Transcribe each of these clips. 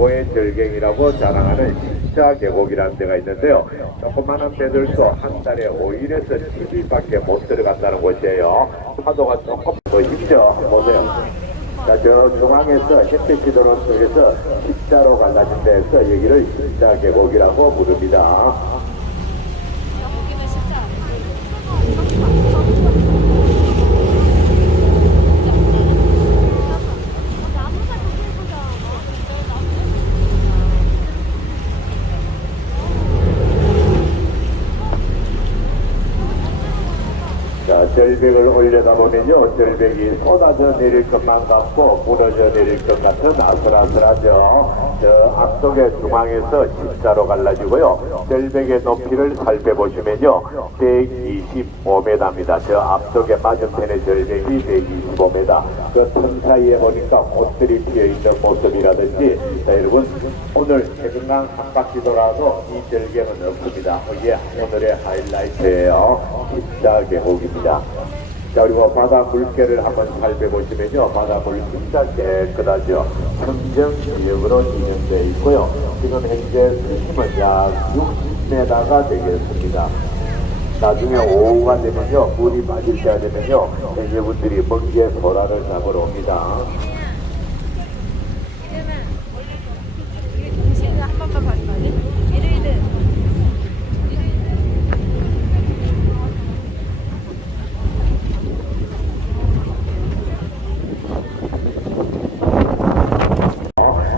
최고의 절경이라고 자랑하는 십자 계곡이라는 데가 있는데요. 조그마한 배들도 한 달에 5일에서 10일밖에 못 들어간다는 곳이에요. 파도가 조금 더 힘죠. 보세요. 자, 저 중앙에서 햇빛이 들어온 쪽에서 십자로 갈라진 데에서 여기를 십자 계곡이라고 부릅니다. 여기는 진짜 나무가 되게 예쁘다. 자, 절벽을 올려다 보면요, 절벽이 쏟아져 내릴 것만 같고 무너져 내릴 것 같은 아슬아슬하죠. 저 앞쪽에 중앙에서 십자로 갈라지고요. 절벽의 높이를 살펴보시면요, 125m입니다. 저 앞쪽에 맞은편의 절벽이 125m. 그틈 사이에 보니까 꽃들이 피어 있는 모습이라든지, 자, 여러분, 오늘 해금강 한 바퀴 돌아도 이 절경은 없습니다. 이게 오늘의 하이라이트예요. 십자 계곡입니다. 자, 그리고 바다 물결을 한번 살펴보시면요. 바다 물 진짜 깨끗하죠. 청정 지역으로 진행되어 있고요. 지금 현재 수심은 약 60m가 되겠습니다. 나중에 오후가 되면요. 물이 맞을 때가 되면요. 해녀분들이 먼게 소라를 잡으러 옵니다. 이름은 이게 동시에 한 번만 봐주면 안 돼? 이름은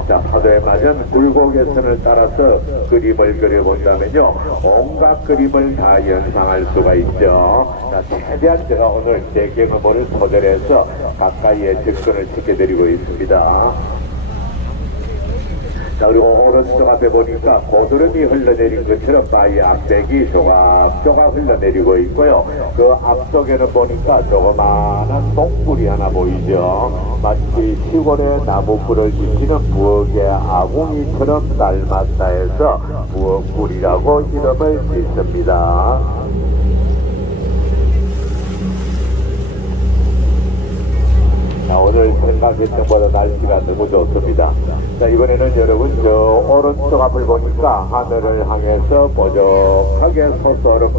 자, 파도에 맞은 굴곡의 선을 따라서 그림을 그려본다면요. 온갖 그림을 다 연상할 수가 있죠. 자, 최대한 제가 오늘 제 경험을 소절해서 가까이에 접근을 시켜드리고 있습니다. 자, 그리고 오른쪽 앞에 보니까 고드름이 흘러내린 것처럼 바위 앞백이 조각조각 흘러내리고 있고요. 그 앞쪽에는 보니까 조그마한 동굴이 하나 보이죠. 마치 시골의 나무불을 지키는 부엌의 아궁이처럼 닮았다 해서 부엌굴이라고 이름을 짓습니다. 자, 오늘 생각했던 것보다 날씨가 너무 좋습니다. 자, 이번에는 여러분, 저 오른쪽 앞을 보니까 하늘을 향해서 뽀족하게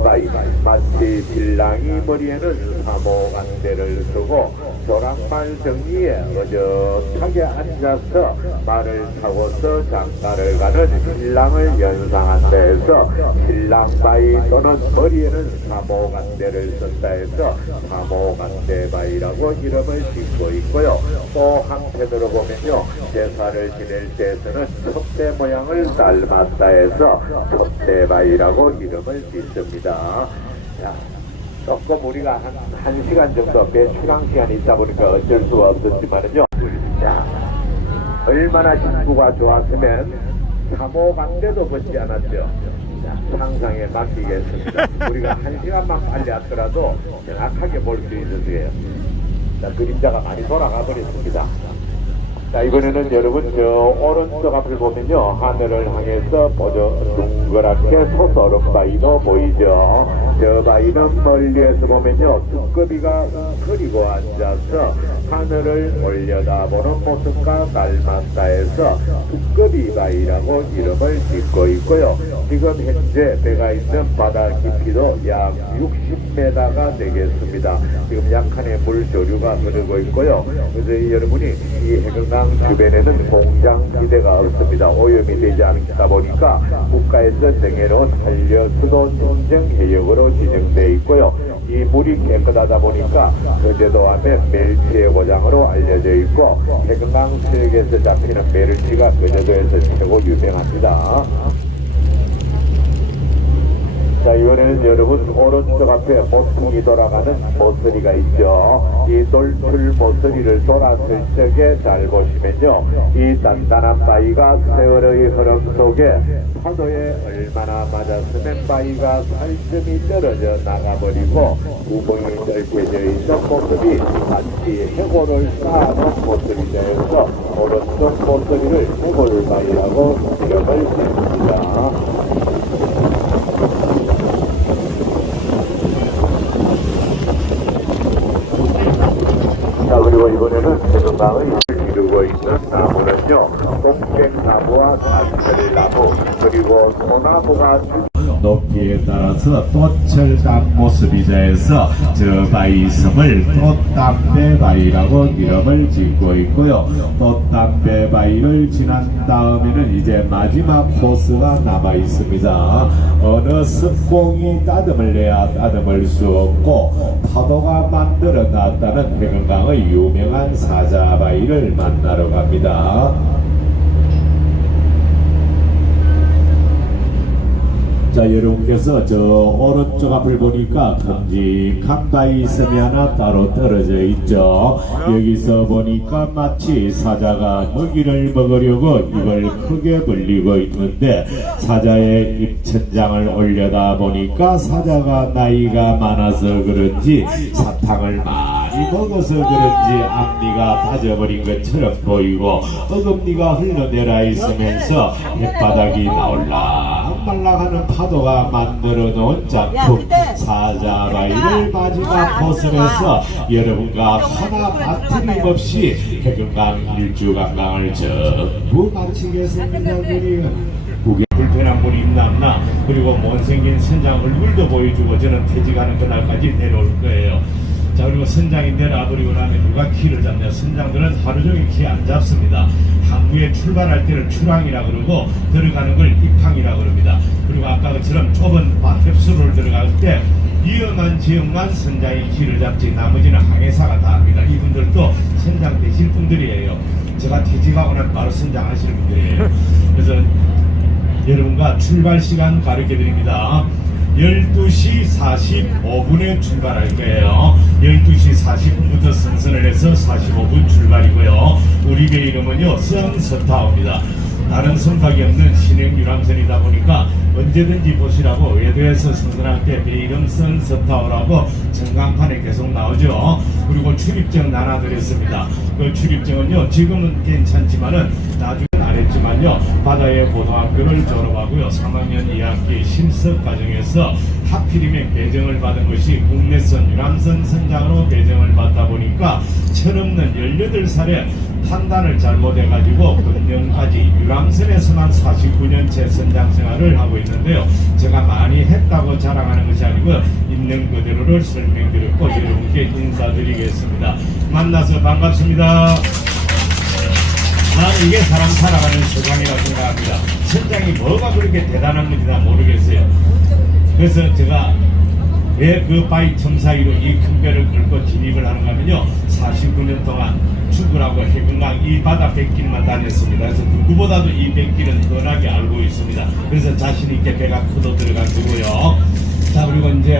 바위, 마치 신랑이 머리에는 사모간대를 쓰고 조랑말 정리에 어젓하게 앉아서 말을 타고서 장가를 가는 신랑을 연상한 데에서 신랑바위 또는 머리에는 사모간대를 쓴다 해서 사모간대바위라고 이름을 짓고 있고요. 또 한편으로 보면요. 제사를 지낼 때에서는 첩대 모양을 닮았다 해서 첩대바위라고 이름을 짓습니다. 자, 조금 우리가 한, 한 시간 정도 배출항 시간이 있다 보니까 어쩔 수가 없었지만은요. 자, 얼마나 신부가 좋았으면 사모강대도 벗지 않았죠. 자, 상상에 맡기겠습니다. 우리가 한 시간만 빨리 왔더라도 정확하게 볼 수 있는 자, 그림자가 많이 돌아가 버렸습니다. 자, 이번에는 여러분, 저, 오른쪽 앞을 보면요. 하늘을 향해서 보죠. 둥그랗게 솟아오른 바위도 보이죠. 저 바위는 멀리에서 보면요. 두꺼비가 웅크리고 앉아서 하늘을 올려다보는 모습과 닮았다 해서 두꺼비 바위라고 이름을 짓고 있고요. 지금 현재 배가 있는 바다 깊이도 약 60m가 되겠습니다. 지금 약간의 물조류가 흐르고 있고요. 그래서 여러분이 이 해금강 주변에는 공장 지대가 없습니다. 오염이 되지 않다 보니까 국가에서 정해놓은 한려수도 진정 해역으로 지정되어 있고요. 이 물이 깨끗하다 보니까 거제도 안에 멸치의 고장으로 알려져 있고 해금강 수역에서 잡히는 멸치가 거제도에서 최고 유명합니다. 자, 이번에는 여러분 오른쪽 앞에 모퉁이 돌아가는 모서리가 있죠. 이 돌출 모서리를 돌았을 적에 잘 보시면요. 이 단단한 바위가 세월의 흐름 속에 파도에 얼마나 맞았으면 바위가 살점이 떨어져 나가버리고 구멍이 넓혀져 있는 모습이 마치 해골을 쌓아놓은 모습이 되어서 오른쪽 모서리를 해골바위라고 이름을 짓습니다. 자 그리고 이번에는 대동강의 이루고 있는 나무는요, 홍 높이에 따라서 또철강 모습이자에서 저 바위섬을 또담배바위라고 이름을 짓고 있고요. 또담배바위를 지난 다음에는 이제 마지막 코스가 남아 있습니다. 어느 습공이 따듬을 내야 따듬을 수 없고 파도가 만들어 놨다는 해금강의 유명한 사자바위를 만나러 갑니다. 자 여러분께서 저 오른쪽 앞을 보니까 큼직한 바위섬이 하나 따로 떨어져 있죠. 여기서 보니까 마치 사자가 먹이를 먹으려고 입을 크게 벌리고 있는데 사자의 입천장을 올려다 보니까 사자가 나이가 많아서 그런지 사탕을 많이 먹어서 그런지 앞니가 빠져버린 것처럼 보이고 어금니가 흘러내려 있으면서 햇바닥이 나올라 말랑하는 파도가 만들어 놓은 작품. 사자바위를 마지막 코스에서 여러분과 하나 빠뜨림없이 해금강 일주강강을 전부 마치겠습니다 그게 불편한 분이 있나 없나 그리고 못생긴 선장 얼굴도 보여주고 저는 퇴직하는 그날까지 내려올 거예요. 자 그리고 선장이 내려버리고 나면 누가 키를 잡냐? 선장들은 하루 종일 키 안 잡습니다 항구에 출발할 때를 출항이라 그러고 들어가는 걸 입항이라 그럽니다. 그리고 아까 그처럼 좁은 바 캡슐을 들어갈 때 위험한 지역만 선장이 키를 잡지 나머지는 항해사가 다 합니다. 이분들도 선장 되실 분들이에요. 제가 퇴직하고 난 바로 선장 하시는 분들이에요. 그래서 여러분과 출발 시간 가르쳐 드립니다. 12시 45분에 출발할 거예요. 12시 40분부터 선선을 해서 45분 출발이고요. 우리 배 이름은요, 성서타오입니다. 다른 선박이 없는 신행 유람선이다 보니까 언제든지 보시라고 외도에서 선선할 때 배 이름 성서타오라고 전광판에 계속 나오죠. 그리고 출입증 나눠드렸습니다. 그 출입증은요, 지금은 괜찮지만은 나중에 안 했지만요 바다의 고등학교를 졸업하고요 3학년 2학기 실습 과정에서 하필이면 배정을 받은 것이 국내선 유람선 선장으로 배정을 받다 보니까 철없는 18살에 판단을 잘못해가지고 금년까지 유람선에서만 49년째 선장 생활을 하고 있는데요. 제가 많이 했다고 자랑하는 것이 아니고 있는 그대로를 설명드렸고 여러분께 인사드리겠습니다. 만나서 반갑습니다 나는 이게 사람 살아가는 세상이라고 생각합니다. 선장이 뭐가 그렇게 대단한 건지 나 모르겠어요. 그래서 제가 왜 그 바위 틈 사이로 이 큰 배를 긁고 진입을 하는가 하면요. 49년 동안 죽으라고 해금강 이 바다 백길만 다녔습니다. 그래서 누구보다도 이 백길은 뻔하게 알고 있습니다. 그래서 자신 있게 배가 커도 들어간 거고요. 자, 그리고 이제